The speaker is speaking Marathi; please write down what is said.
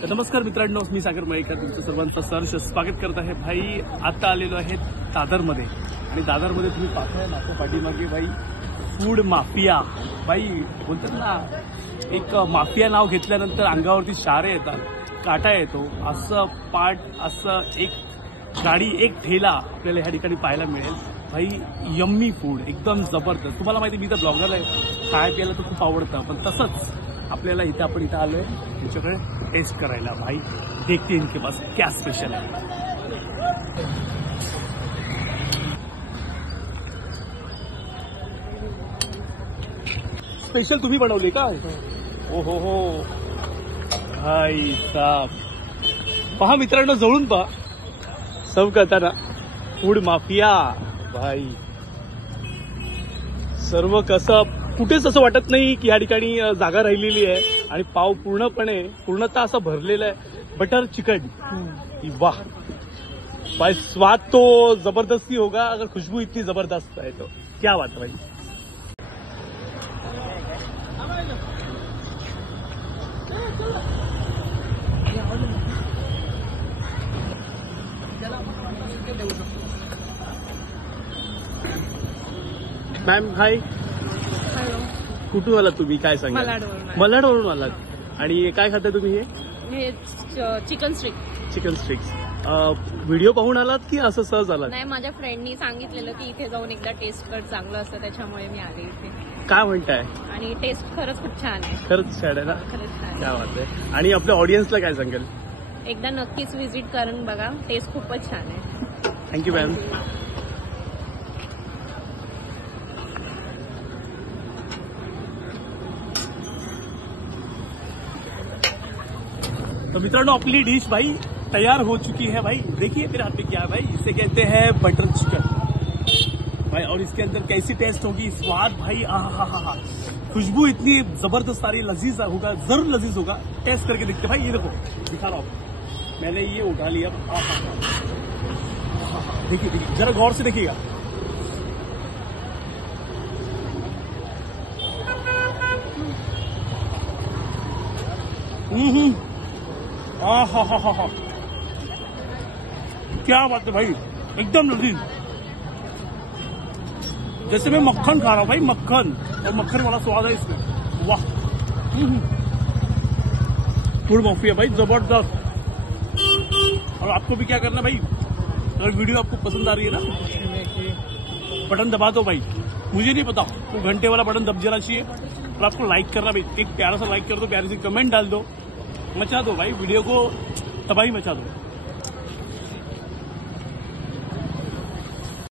तर नमस्कार मित्रांनो, मी सागर मयेकर तुमचं सर्वांचं सहर्ष स्वागत करत आहे. भाई आता आलेलो आहे दादरमध्ये आणि दादरमध्ये तुम्ही पाहताय नाको पाठीमागे भाई फूड माफिया. भाई बोलतात ना, एक माफिया नाव घेतल्यानंतर अंगावरती शारे येतात, काटा येतो. असं पाठ, असं एक गाडी, एक ठेला आपल्याला ह्या ठिकाणी पाहायला मिळेल. भाई यम्मी फूड, एकदम जबरदस्त. तुम्हाला माहिती, मी तर ब्लॉगर आहे, काय प्यायला तर खूप आवडतं, पण तसंच आपल्याला आपण इथं आलोय तुमच्याकडे टेस्ट करायला. भाई देखते हैं इनके पास क्या स्पेशल है. स्पेशल तुम्ही बनवले का? ओ हो भाई साहब, पहा मित्रांनो, जवळून पहा. सर्व करताना फूड माफिया. भाई सर्व कसं, कुठेच असं वाटत नाही की या ठिकाणी जागा राहिलेली आहे. आणि पाव पूर्णतः असं भरलेला आहे. बटर चिकन, वाह भाई, स्वाद तो जबरदस्ती होगा अगर खुशबू इतनी जबरदस्त है तो. क्या बात है भाई. मॅम हाय. हॅलो. कुठून आलात तुम्ही, काय सांगा? मलाडवरून आलात. आणि काय खाता तुम्ही? हे chicken stick. Chicken sticks. Video पाहून आलात की असं सहज आलात? नाही, माझ्या फ्रेंडनी सांगितलेलं की इथे जाऊन एकदा टेस्ट कर, चांगलं असतं, त्याच्यामुळे मी आले इथे. काय म्हणताय? आणि टेस्ट खरंच खूप छान आहे. खरंच छान आहे ना? खरंच छान काय बात आहे. आणि आपल्या ऑडियन्सला काय सांगाल? एकदा नक्कीच व्हिजिट करून बघा, टेस्ट खूपच छान आहे. Thank you ma'am. तो मित्रों, अपनी डिश भाई तैयार हो चुकी है. भाई देखिए मेरे हाथ में क्या है भाई, इसे कहते हैं बटर चिकन भाई. और इसके अंदर कैसी टेस्ट होगी, स्वाद भाई, आहा, खुशबू इतनी जबरदस्त आ रही, लजीज होगा, जरूर लजीज होगा. टेस्ट करके देखते भाई. ये देखो, दिखा रहा हूं, मैंने ये उठा लिया. देखिए, जरा गौर से देखिएगा. हा, क्या बात है भाई, एकदम लजीज. जैसे मैं मक्खन खा रहा हूं भाई, मक्खन, और मक्खन वाला स्वाद है इसमें. वाह, फूड माफिया भाई, जबरदस्त. और आपको भी क्या करना भाई, अगर वीडियो आपको पसंद आ रही है ना, बटन दबा दो भाई. मुझे नहीं पता, तो घंटे वाला बटन दब जाना चाहिए. और आपको लाइक करना भाई, एक प्यारा सा लाइक कर दो, प्यारी सी कमेंट डाल दो, मचा दो भाई, वीडियो को तबाही मचा दो.